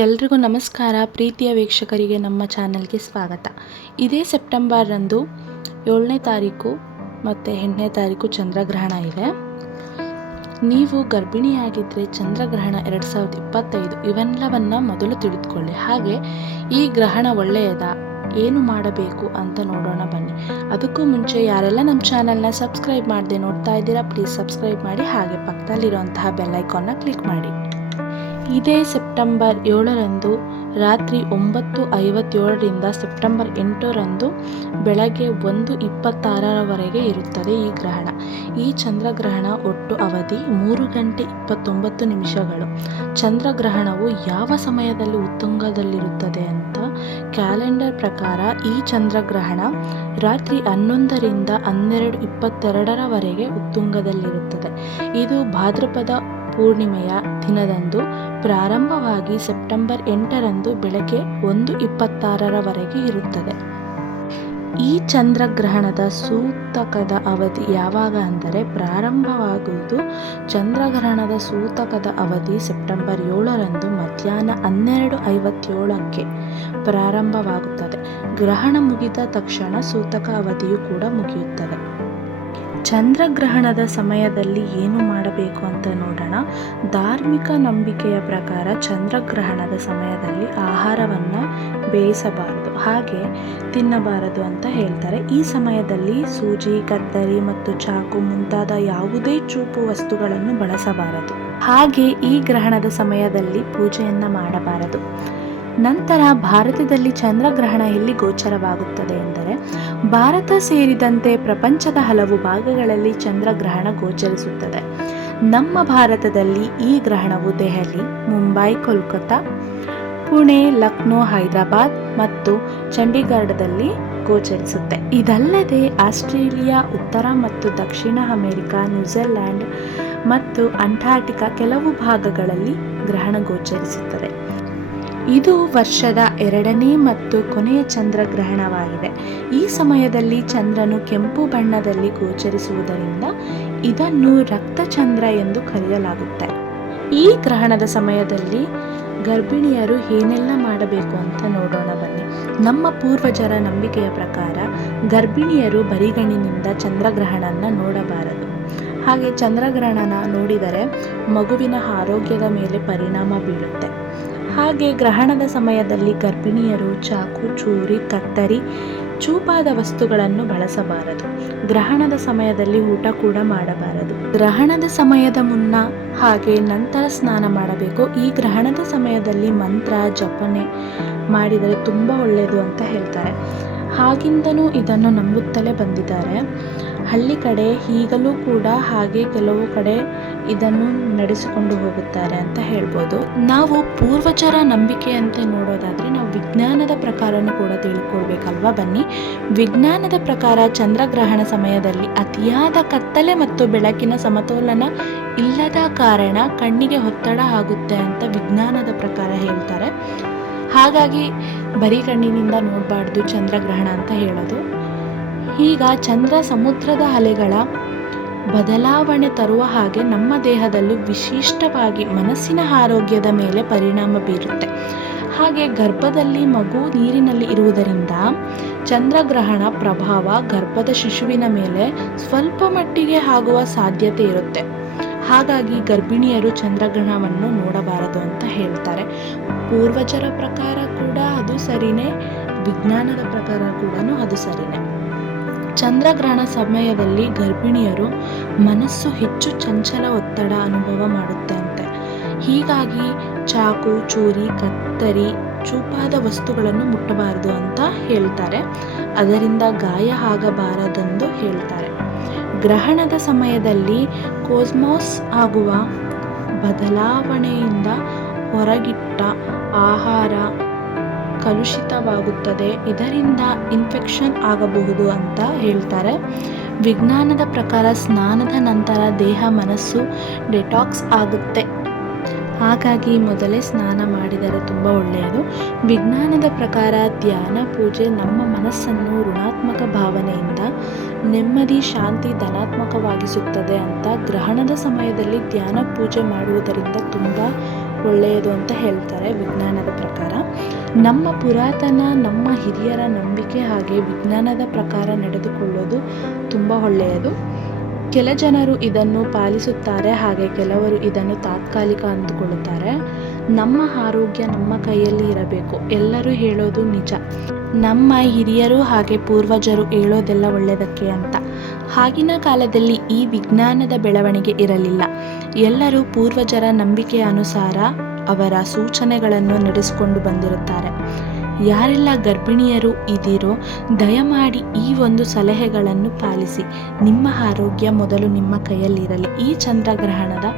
ಎಲ್ರಿಗೂ ನಮಸ್ಕಾರ. ಪ್ರೀತಿಯ ವೀಕ್ಷಕರಿಗೆ ನಮ್ಮ ಚಾನಲ್ಗೆ ಸ್ವಾಗತ. ಇದೇ ಸೆಪ್ಟೆಂಬರ್ರಂದು 7ನೇ ತಾರೀಕು ಮತ್ತು 8ನೇ ತಾರೀಕು ಚಂದ್ರಗ್ರಹಣ ಇದೆ. ನೀವು ಗರ್ಭಿಣಿಯಾಗಿದ್ದರೆ ಚಂದ್ರಗ್ರಹಣ 2025 ಇವೆಲ್ಲವನ್ನು ಮೊದಲು ತಿಳಿದುಕೊಳ್ಳಿ. ಹಾಗೆ ಈ ಗ್ರಹಣ ಒಳ್ಳೆಯದಾ, ಏನು ಮಾಡಬೇಕು ಅಂತ ನೋಡೋಣ ಬನ್ನಿ. ಅದಕ್ಕೂ ಮುಂಚೆ ಯಾರೆಲ್ಲ ನಮ್ಮ ಚಾನಲ್ನ ಸಬ್ಸ್ಕ್ರೈಬ್ ಮಾಡದೆ ನೋಡ್ತಾ ಇದ್ದೀರಾ, ಪ್ಲೀಸ್ ಸಬ್ಸ್ಕ್ರೈಬ್ ಮಾಡಿ. ಹಾಗೆ ಪಕ್ಕದಲ್ಲಿರುವಂತಹ ಬೆಲ್ ಐಕಾನ್ನ ಕ್ಲಿಕ್ ಮಾಡಿ. ಇದೇ ಸೆಪ್ಟೆಂಬರ್ 7ರಂದು ರಾತ್ರಿ 9:57ರಿಂದ ಸೆಪ್ಟೆಂಬರ್ 8ರಂದು ಬೆಳಗ್ಗೆ 1:26ರವರೆಗೆ ಇರುತ್ತದೆ ಈ ಗ್ರಹಣ. ಈ ಚಂದ್ರಗ್ರಹಣ ಒಟ್ಟು ಅವಧಿ 3 ಗಂಟೆ 29 ನಿಮಿಷಗಳು. ಚಂದ್ರಗ್ರಹಣವು ಯಾವ ಸಮಯದಲ್ಲಿ ಉತ್ತುಂಗದಲ್ಲಿರುತ್ತದೆ ಅಂತ ಕ್ಯಾಲೆಂಡರ್ ಪ್ರಕಾರ ಈ ಚಂದ್ರಗ್ರಹಣ ರಾತ್ರಿ 11ರಿಂದ 12:22ರವರೆಗೆ ಉತ್ತುಂಗದಲ್ಲಿರುತ್ತದೆ. ಇದು ಭಾದ್ರಪದ ಪೂರ್ಣಿಮೆಯ ದಿನದಂದು ಪ್ರಾರಂಭವಾಗಿ ಸೆಪ್ಟೆಂಬರ್ 8ರಂದು ಬೆಳಗ್ಗೆ 1:26ರವರೆಗೆ ಇರುತ್ತದೆ. ಈ ಚಂದ್ರಗ್ರಹಣದ ಸೂತಕದ ಅವಧಿ ಯಾವಾಗ ಅಂದರೆ ಪ್ರಾರಂಭವಾಗುವುದು ಚಂದ್ರಗ್ರಹಣದ ಸೂತಕದ ಅವಧಿ ಸೆಪ್ಟೆಂಬರ್ 7ರಂದು ಮಧ್ಯಾಹ್ನ 12:57ಕ್ಕೆ ಪ್ರಾರಂಭವಾಗುತ್ತದೆ. ಗ್ರಹಣ ಮುಗಿದ ತಕ್ಷಣ ಸೂತಕ ಅವಧಿಯು ಕೂಡ ಮುಗಿಯುತ್ತದೆ. ಚಂದ್ರಗ್ರಹಣದ ಸಮಯದಲ್ಲಿ ಏನು ಮಾಡಬೇಕು ಅಂತ ನೋಡೋಣ. ಧಾರ್ಮಿಕ ನಂಬಿಕೆಯ ಪ್ರಕಾರ ಚಂದ್ರಗ್ರಹಣದ ಸಮಯದಲ್ಲಿ ಆಹಾರವನ್ನು ಬೇಯಿಸಬಾರದು, ಹಾಗೆ ತಿನ್ನಬಾರದು ಅಂತ ಹೇಳ್ತಾರೆ. ಈ ಸಮಯದಲ್ಲಿ ಸೂಜಿ, ಕತ್ತರಿ ಮತ್ತು ಚಾಕು ಮುಂತಾದ ಯಾವುದೇ ಚೂಪು ವಸ್ತುಗಳನ್ನು ಬಳಸಬಾರದು. ಹಾಗೆ ಈ ಗ್ರಹಣದ ಸಮಯದಲ್ಲಿ ಪೂಜೆಯನ್ನು ಮಾಡಬಾರದು. ನಂತರ ಭಾರತದಲ್ಲಿ ಚಂದ್ರಗ್ರಹಣ ಎಲ್ಲಿ ಗೋಚರವಾಗುತ್ತದೆ ಎಂದರೆ, ಭಾರತ ಸೇರಿದಂತೆ ಪ್ರಪಂಚದ ಹಲವು ಭಾಗಗಳಲ್ಲಿ ಚಂದ್ರಗ್ರಹಣ ಗೋಚರಿಸುತ್ತದೆ. ನಮ್ಮ ಭಾರತದಲ್ಲಿ ಈ ಗ್ರಹಣವು ದೆಹಲಿ, ಮುಂಬೈ, ಕೋಲ್ಕತ್ತಾ, ಪುಣೆ, ಲಕ್ನೋ, ಹೈದರಾಬಾದ್ ಮತ್ತು ಚಂಡೀಗಢದಲ್ಲಿ ಗೋಚರಿಸುತ್ತೆ. ಇದಲ್ಲದೆ ಆಸ್ಟ್ರೇಲಿಯಾ, ಉತ್ತರ ಮತ್ತು ದಕ್ಷಿಣ ಅಮೆರಿಕ, ನ್ಯೂಜಿಲ್ಯಾಂಡ್ ಮತ್ತು ಅಂಟಾರ್ಟಿಕಾ ಕೆಲವು ಭಾಗಗಳಲ್ಲಿ ಗ್ರಹಣ ಗೋಚರಿಸುತ್ತದೆ. ಇದು ವರ್ಷದ 2ನೇ ಮತ್ತು ಕೊನೆಯ ಚಂದ್ರಗ್ರಹಣವಾಗಿದೆ. ಈ ಸಮಯದಲ್ಲಿ ಚಂದ್ರನು ಕೆಂಪು ಬಣ್ಣದಲ್ಲಿ ಗೋಚರಿಸುವುದರಿಂದ ಇದನ್ನು ರಕ್ತಚಂದ್ರ ಎಂದು ಕರೆಯಲಾಗುತ್ತೆ. ಈ ಗ್ರಹಣದ ಸಮಯದಲ್ಲಿ ಗರ್ಭಿಣಿಯರು ಏನೆಲ್ಲ ಮಾಡಬೇಕು ಅಂತ ನೋಡೋಣ ಬನ್ನಿ. ನಮ್ಮ ಪೂರ್ವಜರ ನಂಬಿಕೆಯ ಪ್ರಕಾರ ಗರ್ಭಿಣಿಯರು ಬರಿಗಣ್ಣಿನಿಂದ ಚಂದ್ರಗ್ರಹಣನ ನೋಡಬಾರದು. ಹಾಗೆ ಚಂದ್ರಗ್ರಹಣನ ನೋಡಿದರೆ ಮಗುವಿನ ಆರೋಗ್ಯದ ಮೇಲೆ ಪರಿಣಾಮ ಬೀಳುತ್ತೆ. ಹಾಗೆ ಗ್ರಹಣದ ಸಮಯದಲ್ಲಿ ಗರ್ಭಿಣಿಯರು ಚಾಕು, ಚೂರಿ, ಕತ್ತರಿ, ಚೂಪಾದ ವಸ್ತುಗಳನ್ನು ಬಳಸಬಾರದು. ಗ್ರಹಣದ ಸಮಯದಲ್ಲಿ ಊಟ ಕೂಡ ಮಾಡಬಾರದು. ಗ್ರಹಣದ ಸಮಯದ ಮುನ್ನ ಹಾಗೆ ನಂತರ ಸ್ನಾನ ಮಾಡಬೇಕು. ಈ ಗ್ರಹಣದ ಸಮಯದಲ್ಲಿ ಮಂತ್ರ ಜಪನೆ ಮಾಡಿದರೆ ತುಂಬ ಒಳ್ಳೆಯದು ಅಂತ ಹೇಳ್ತಾರೆ. ಹಾಗಿಂದನೂ ಇದನ್ನು ನಂಬುತ್ತಲೇ ಬಂದಿದ್ದಾರೆ. ಹಳ್ಳಿ ಕಡೆ ಈಗಲೂ ಕೂಡ ಹಾಗೆ ಕೆಲವು ಕಡೆ ಇದನ್ನು ನಡೆಸಿಕೊಂಡು ಹೋಗುತ್ತಾರೆ ಅಂತ ಹೇಳ್ಬೋದು. ನಾವು ಪೂರ್ವಜರ ನಂಬಿಕೆಯಂತೆ ನೋಡೋದಾದರೆ ನಾವು ವಿಜ್ಞಾನದ ಪ್ರಕಾರನೂ ಕೂಡ ತಿಳ್ಕೊಳ್ಬೇಕಲ್ವಾ. ಬನ್ನಿ, ವಿಜ್ಞಾನದ ಪ್ರಕಾರ ಚಂದ್ರಗ್ರಹಣ ಸಮಯದಲ್ಲಿ ಅತಿಯಾದ ಕತ್ತಲೆ ಮತ್ತು ಬೆಳಕಿನ ಸಮತೋಲನ ಇಲ್ಲದ ಕಾರಣ ಕಣ್ಣಿಗೆ ಒತ್ತಡ ಆಗುತ್ತೆ ಅಂತ ವಿಜ್ಞಾನದ ಪ್ರಕಾರ ಹೇಳ್ತಾರೆ. ಹಾಗಾಗಿ ಬರೀ ಕಣ್ಣಿನಿಂದ ನೋಡಬಾರ್ದು ಚಂದ್ರಗ್ರಹಣ ಅಂತ ಹೇಳೋದು. ಈಗ ಚಂದ್ರ ಸಮುದ್ರದ ಅಲೆಗಳ ಬದಲಾವಣೆ ತರುವ ಹಾಗೆ ನಮ್ಮ ದೇಹದಲ್ಲೂ ವಿಶಿಷ್ಟವಾಗಿ ಮನಸ್ಸಿನ ಆರೋಗ್ಯದ ಮೇಲೆ ಪರಿಣಾಮ ಬೀರುತ್ತೆ. ಹಾಗೆ ಗರ್ಭದಲ್ಲಿ ಮಗು ನೀರಿನಲ್ಲಿ ಇರುವುದರಿಂದ ಚಂದ್ರಗ್ರಹಣ ಪ್ರಭಾವ ಗರ್ಭದ ಶಿಶುವಿನ ಮೇಲೆ ಸ್ವಲ್ಪ ಮಟ್ಟಿಗೆ ಆಗುವ ಸಾಧ್ಯತೆ ಇರುತ್ತೆ. ಹಾಗಾಗಿ ಗರ್ಭಿಣಿಯರು ಚಂದ್ರಗ್ರಹಣವನ್ನು ನೋಡಬಾರದು ಅಂತ ಹೇಳ್ತಾರೆ. ಪೂರ್ವಜರ ಪ್ರಕಾರ ಕೂಡ ಅದು ಸರಿನೇ, ವಿಜ್ಞಾನದ ಪ್ರಕಾರ ಕೂಡ ಅದು ಸರಿನೇ. ಚಂದ್ರಗ್ರಹಣ ಸಮಯದಲ್ಲಿ ಗರ್ಭಿಣಿಯರು ಮನಸ್ಸು ಹೆಚ್ಚು ಚಂಚಲ ಒತ್ತಡ ಅನುಭವ ಮಾಡುತ್ತೆ ಅಂತೆ. ಹೀಗಾಗಿ ಚಾಕು, ಚೂರಿ, ಕತ್ತರಿ, ಚೂಪಾದ ವಸ್ತುಗಳನ್ನು ಮುಟ್ಟಬಾರದು ಅಂತ ಹೇಳ್ತಾರೆ. ಅದರಿಂದ ಗಾಯ ಆಗಬಾರದೆಂದು ಹೇಳ್ತಾರೆ. ಗ್ರಹಣದ ಸಮಯದಲ್ಲಿ ಕಾಸ್ಮೋಸ್ ಆಗುವ ಬದಲಾವಣೆಯಿಂದ ಹೊರಗಿಟ್ಟ ಆಹಾರ ಕಲುಷಿತವಾಗುತ್ತದೆ. ಇದರಿಂದ ಇನ್ಫೆಕ್ಷನ್ ಆಗಬಹುದು ಅಂತ ಹೇಳ್ತಾರೆ. ವಿಜ್ಞಾನದ ಪ್ರಕಾರ ಸ್ನಾನದ ನಂತರ ದೇಹ ಮನಸ್ಸು ಡೆಟಾಕ್ಸ್ ಆಗುತ್ತೆ. ಹಾಗಾಗಿ ಮೊದಲೇ ಸ್ನಾನ ಮಾಡಿದರೆ ತುಂಬ ಒಳ್ಳೆಯದು. ವಿಜ್ಞಾನದ ಪ್ರಕಾರ ಧ್ಯಾನ ಪೂಜೆ ನಮ್ಮ ಮನಸ್ಸನ್ನು ಋಣಾತ್ಮಕ ಭಾವನೆಯಿಂದ ನೆಮ್ಮದಿ, ಶಾಂತಿ, ಧನಾತ್ಮಕವಾಗಿಸುತ್ತದೆ ಅಂತ ಗ್ರಹಣದ ಸಮಯದಲ್ಲಿ ಧ್ಯಾನ ಪೂಜೆ ಮಾಡುವುದರಿಂದ ತುಂಬ ಒಳ್ಳೆಯದು ಅಂತ ಹೇಳ್ತಾರೆ ವಿಜ್ಞಾನದ ಪ್ರಕಾರ. ನಮ್ಮ ಪುರಾತನ ನಮ್ಮ ಹಿರಿಯರ ನಂಬಿಕೆ ಹಾಗೆ ವಿಜ್ಞಾನದ ಪ್ರಕಾರ ನಡೆದುಕೊಳ್ಳೋದು ತುಂಬ ಒಳ್ಳೆಯದು. ಕೆಲ ಜನರು ಇದನ್ನು ಪಾಲಿಸುತ್ತಾರೆ, ಹಾಗೆ ಕೆಲವರು ಇದನ್ನು ತಾತ್ಕಾಲಿಕ ಅಂದುಕೊಳ್ಳುತ್ತಾರೆ. ನಮ್ಮ ಆರೋಗ್ಯ ನಮ್ಮ ಕೈಯಲ್ಲಿ ಇರಬೇಕು. ಎಲ್ಲರೂ ಹೇಳೋದು ನಿಜ, ನಮ್ಮ ಹಿರಿಯರು ಹಾಗೆ ಪೂರ್ವಜರು ಹೇಳೋದೆಲ್ಲ ಒಳ್ಳೆಯದಕ್ಕೆ ಅಂತ. ಆಗಿನ ಕಾಲದಲ್ಲಿ ಈ ವಿಜ್ಞಾನದ ಬೆಳವಣಿಗೆ ಇರಲಿಲ್ಲ. ಎಲ್ಲರೂ ಪೂರ್ವಜರ ನಂಬಿಕೆಯ ಅನುಸಾರ ಅವರ ಸೂಚನೆಗಳನ್ನು ನಡೆಸಿಕೊಂಡು ಬಂದಿರುತ್ತಾರೆ. ಯಾರೆಲ್ಲ ಗರ್ಭಿಣಿಯರು ಇದ್ದೀರೋ ದಯಮಾಡಿ ಈ ಒಂದು ಸಲಹೆಗಳನ್ನು ಪಾಲಿಸಿ. ನಿಮ್ಮ ಆರೋಗ್ಯ ಮೊದಲು ನಿಮ್ಮ ಕೈಯಲ್ಲಿರಲಿ. ಈ ಚಂದ್ರಗ್ರಹಣದ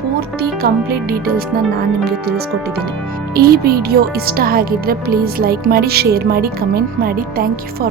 ಪೂರ್ತಿ ಕಂಪ್ಲೀಟ್ ಡೀಟೇಲ್ಸ್ನ ನಾನು ನಿಮಗೆ ತಿಳಿಸ್ಕೊಟ್ಟಿದ್ದೀನಿ. ಈ ವಿಡಿಯೋ ಇಷ್ಟ ಆಗಿದ್ದರೆ ಪ್ಲೀಸ್ ಲೈಕ್ ಮಾಡಿ, ಶೇರ್ ಮಾಡಿ, ಕಮೆಂಟ್ ಮಾಡಿ. Thank you for